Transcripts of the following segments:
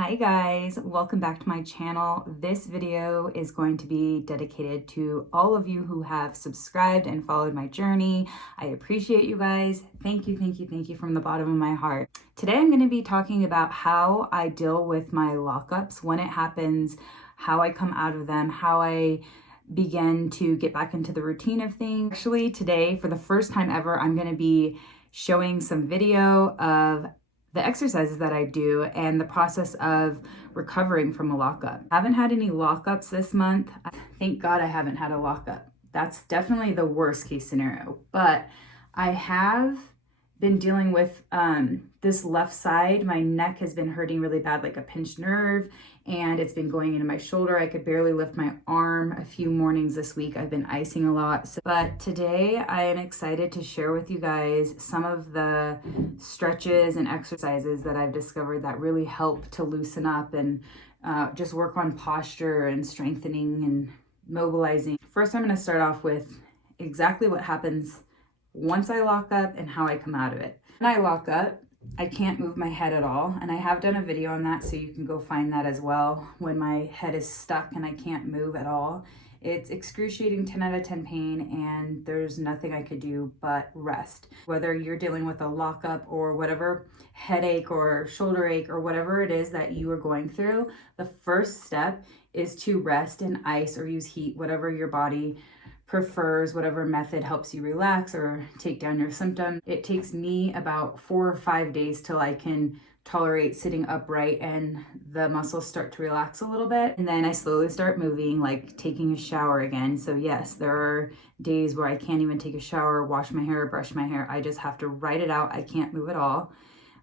Hi guys, welcome back to my channel. This video is going to be dedicated to all of you who have subscribed and followed my journey. I appreciate you guys. Thank you from the bottom of my heart. Today I'm going to be talking about how I deal with my lockups, when it happens, how I come out of them, how I begin to get back into the routine of things. Actually, today, for the first time ever, I'm going to be showing some video of the exercises that I do and the process of recovering from a lockup. I haven't had any lockups this month. Thank God I haven't had a lockup. That's definitely the worst case scenario. But I have been dealing with this left side. My neck has been hurting really bad, like a pinched nerve, and it's been going into my shoulder. I could barely lift my arm. A few mornings this week I've been icing a lot. But today I am excited to share with you guys some of the stretches and exercises that I've discovered that really help to loosen up and just work on posture and strengthening and mobilizing. First, I'm going to start off with exactly what happens once I lock up and how I come out of it. When I lock up, I can't move my head at all, and I have done a video on that, so you can go find that as well. When my head is stuck and I can't move at all, it's excruciating 10 out of 10 pain, and there's nothing I could do but rest. Whether you're dealing with a lockup or whatever headache or shoulder ache or whatever it is that you are going through, the first step is to rest and ice or use heat, whatever your body prefers, whatever method helps you relax or take down your symptom. It takes me about 4 or 5 days till I can tolerate sitting upright and the muscles start to relax a little bit. And then I slowly start moving, like taking a shower again. So yes, there are days where I can't even take a shower, wash my hair, brush my hair. I just have to write it out. I can't move at all.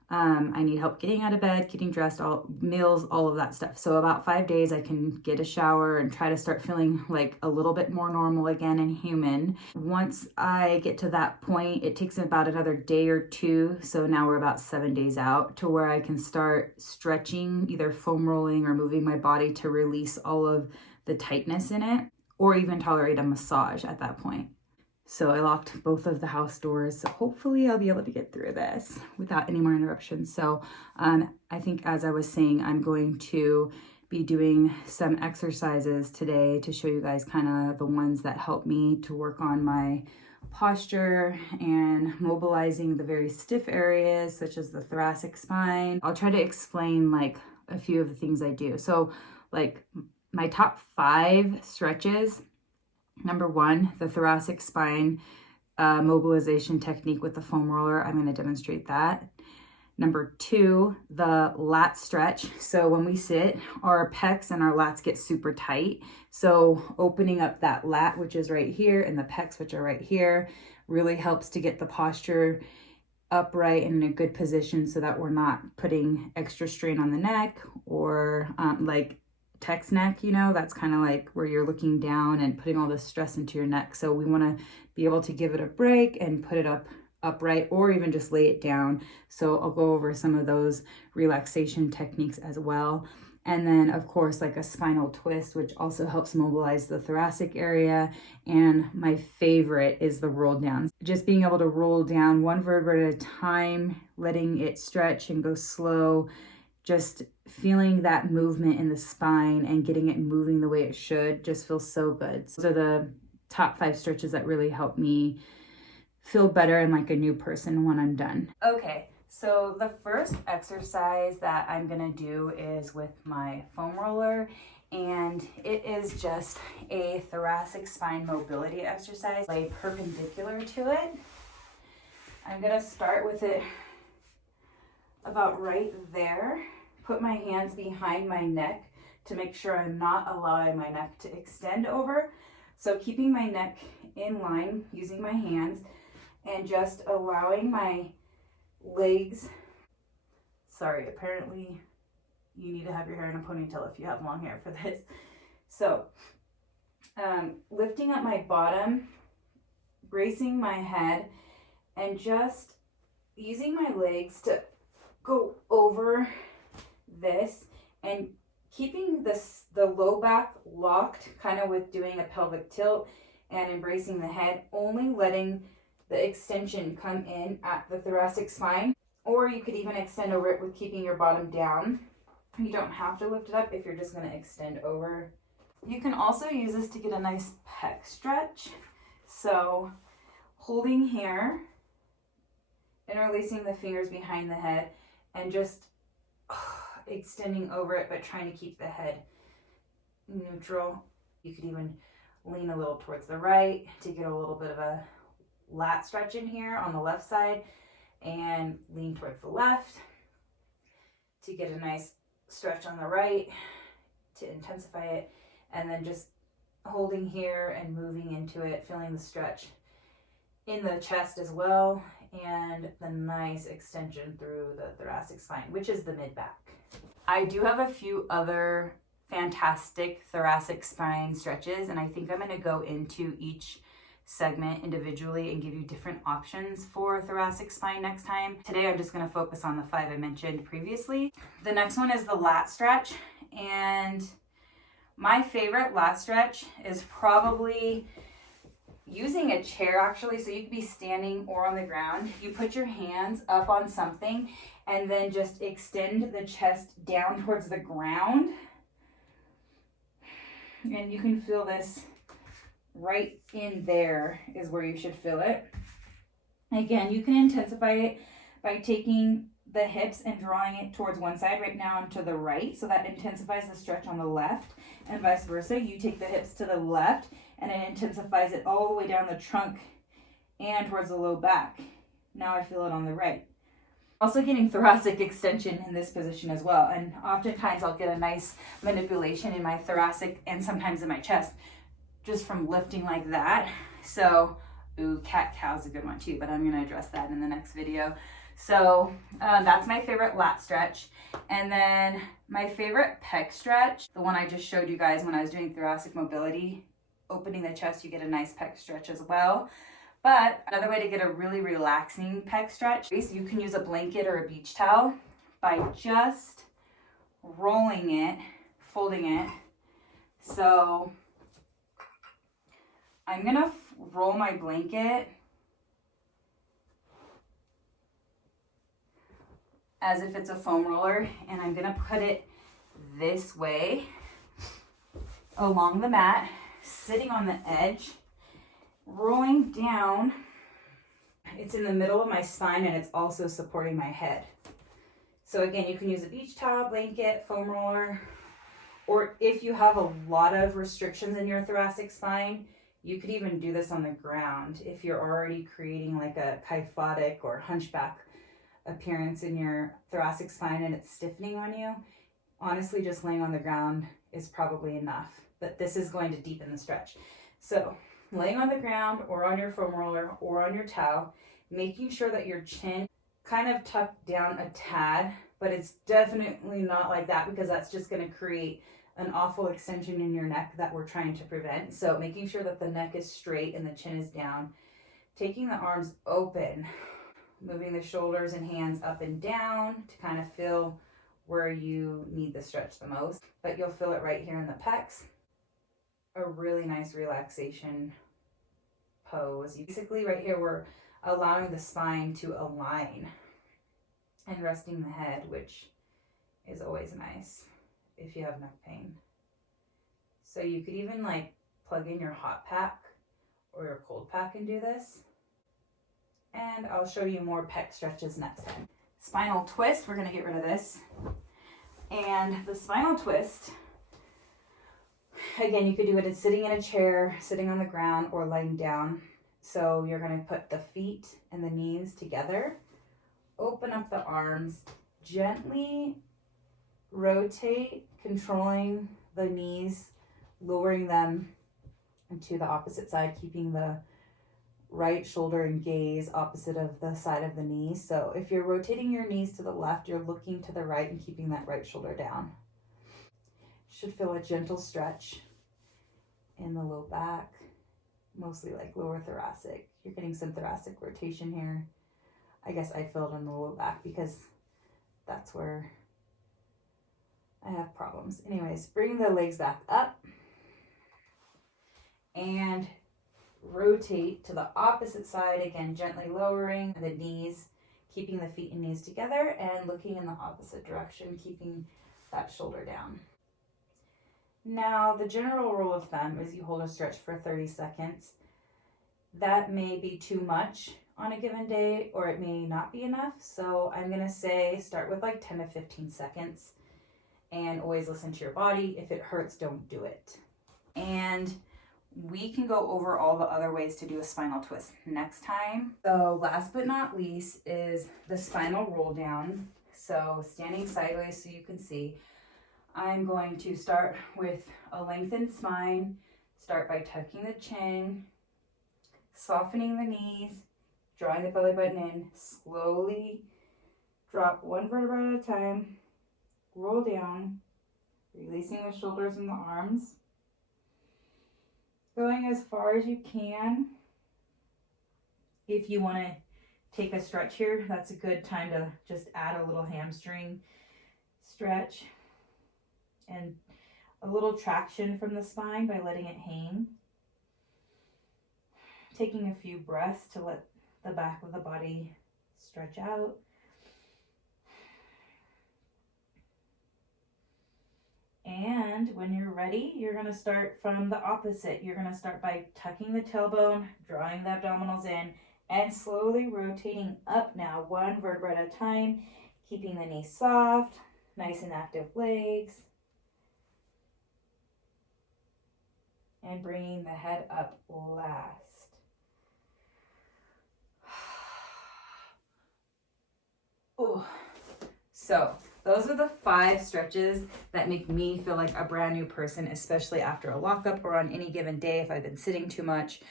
I need help getting out of bed, getting dressed, meals, all of that stuff. So about 5 days I can get a shower and try to start feeling like a little bit more normal again and human. Once I get to that point, it takes about another day or two. So now we're about 7 days out to where I can start stretching, either foam rolling or moving my body to release all of the tightness in it, or even tolerate a massage at that point. So I locked both of the house doors. So hopefully I'll be able to get through this without any more interruptions. So I think, as I was saying, I'm going to be doing some exercises today to show you guys kind of the ones that help me to work on my posture and mobilizing the very stiff areas, such as the thoracic spine. I'll try to explain like a few of the things I do. So like my top 5 stretches. Number 1, the thoracic spine mobilization technique with the foam roller. I'm going to demonstrate that. Number 2, the lat stretch. So when we sit, our pecs and our lats get super tight. So opening up that lat, which is right here, and the pecs, which are right here, really helps to get the posture upright and in a good position so that we're not putting extra strain on the neck or like text neck, you know, that's kind of like where you're looking down and putting all this stress into your neck. So we want to be able to give it a break and put it upright, or even just lay it down. So I'll go over some of those relaxation techniques as well. And then of course, like a spinal twist, which also helps mobilize the thoracic area. And my favorite is the roll down. Just being able to roll down one vertebra at a time, letting it stretch and go slow, just feeling that movement in the spine and getting it moving the way it should just feels so good. So those are the top 5 stretches that really help me feel better and like a new person when I'm done. Okay, so the first exercise that I'm gonna do is with my foam roller, and it is just a thoracic spine mobility exercise, lay perpendicular to it. I'm gonna start with it about right there. Put my hands behind my neck to make sure I'm not allowing my neck to extend over. So keeping my neck in line using my hands and just allowing my legs. Sorry, apparently you need to have your hair in a ponytail if you have long hair for this. So lifting up my bottom, bracing my head, and just using my legs to go over this and keeping the low back locked, kind of with doing a pelvic tilt and embracing the head, only letting the extension come in at the thoracic spine, or you could even extend over it with keeping your bottom down. You don't have to lift it up if you're just going to extend over. You can also use this to get a nice pec stretch. So holding here, interlacing the fingers behind the head, and just extending over it, but trying to keep the head neutral. You could even lean a little towards the right to get a little bit of a lat stretch in here on the left side, and lean towards the left to get a nice stretch on the right to intensify it, and then just holding here and moving into it, feeling the stretch in the chest as well, and the nice extension through the thoracic spine, which is the mid-back. I do have a few other fantastic thoracic spine stretches, and I think I'm going to go into each segment individually and give you different options for thoracic spine next time. Today I'm just going to focus on the 5 I mentioned previously. The next one is the lat stretch, and my favorite lat stretch is probably using a chair, actually. So you could be standing or on the ground. You put your hands up on something and then just extend the chest down towards the ground, and you can feel this right in there is where you should feel it. Again, you can intensify it by taking the hips and drawing it towards one side right now and to the right, so that intensifies the stretch on the left, and vice versa. You take the hips to the left and it intensifies it all the way down the trunk and towards the low back. Now I feel it on the right. Also getting thoracic extension in this position as well, and oftentimes I'll get a nice manipulation in my thoracic and sometimes in my chest just from lifting like that. So, ooh, cat-cow's a good one too, but I'm gonna address that in the next video. So that's my favorite lat stretch. And then my favorite pec stretch, the one I just showed you guys when I was doing thoracic mobility, opening the chest, you get a nice pec stretch as well. But another way to get a really relaxing pec stretch is you can use a blanket or a beach towel by just rolling it, folding it. So I'm gonna roll my blanket as if it's a foam roller, and I'm gonna put it this way along the mat, sitting on the edge, rolling down. It's in the middle of my spine and it's also supporting my head. So again, you can use a beach towel, blanket, foam roller, or if you have a lot of restrictions in your thoracic spine, you could even do this on the ground if you're already creating like a kyphotic or hunchback appearance in your thoracic spine and it's stiffening on you. Honestly, just laying on the ground is probably enough, but this is going to deepen the stretch. So laying on the ground or on your foam roller or on your towel, making sure that your chin kind of tucked down a tad, but it's definitely not like that because that's just going to create an awful extension in your neck that we're trying to prevent. So making sure that the neck is straight and the chin is down, taking the arms open, moving the shoulders and hands up and down to kind of feel where you need the stretch the most, but you'll feel it right here in the pecs. A really nice relaxation pose. Basically right here, we're allowing the spine to align and resting the head, which is always nice if you have neck pain. So you could even like plug in your hot pack or your cold pack and do this. And I'll show you more pec stretches next time. Spinal twist, we're gonna get rid of this. And the spinal twist, again, you could do it as sitting in a chair, sitting on the ground, or laying down. So you're gonna put the feet and the knees together, open up the arms, gently rotate, controlling the knees, lowering them to the opposite side, keeping the right shoulder and gaze opposite of the side of the knee. So if you're rotating your knees to the left, you're looking to the right and keeping that right shoulder down. Should feel a gentle stretch in the low back, mostly like lower thoracic. You're getting some thoracic rotation here. I guess I feel it in the low back because that's where I have problems. Anyways, bring the legs back up and rotate to the opposite side. Again, gently lowering the knees, keeping the feet and knees together and looking in the opposite direction, keeping that shoulder down. Now, the general rule of thumb is you hold a stretch for 30 seconds. That may be too much on a given day, or it may not be enough. So I'm gonna say start with like 10 to 15 seconds and always listen to your body. If it hurts, don't do it. And we can go over all the other ways to do a spinal twist next time. So last but not least is the spinal roll down. So standing sideways so you can see. I'm going to start with a lengthened spine. Start by tucking the chin, softening the knees, drawing the belly button in. Slowly drop one vertebra at a time. Roll down, releasing the shoulders and the arms. Going as far as you can. If you want to take a stretch here, that's a good time to just add a little hamstring stretch and a little traction from the spine by letting it hang. Taking a few breaths to let the back of the body stretch out. And when you're ready, you're going to start from the opposite. You're going to start by tucking the tailbone, drawing the abdominals in, and slowly rotating up now, one vertebra at a time, keeping the knees soft, nice and active legs. And bringing the head up last. Ooh. So those are the 5 stretches that make me feel like a brand new person, especially after a lockup or on any given day if I've been sitting too much,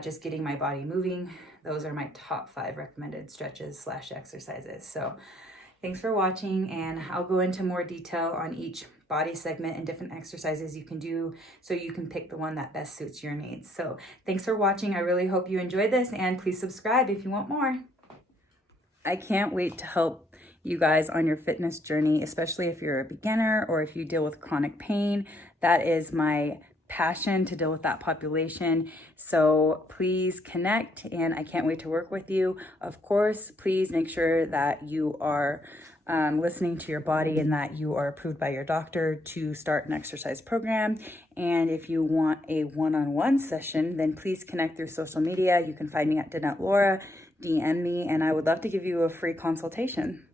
just getting my body moving. Those are my top 5 recommended stretches / exercises. So thanks for watching, and I'll go into more detail on each body segment and different exercises you can do so you can pick the one that best suits your needs. So thanks for watching. I really hope you enjoyed this, and please subscribe if you want more. I can't wait to help you guys on your fitness journey, especially if you're a beginner or if you deal with chronic pain. That is my passion, to deal with that population. So please connect, and I can't wait to work with you. Of course, please make sure that you are listening to your body and that you are approved by your doctor to start an exercise program. And if you want a one-on-one session, then please connect through social media. You can find me at Danette Laura, DM me, and I would love to give you a free consultation.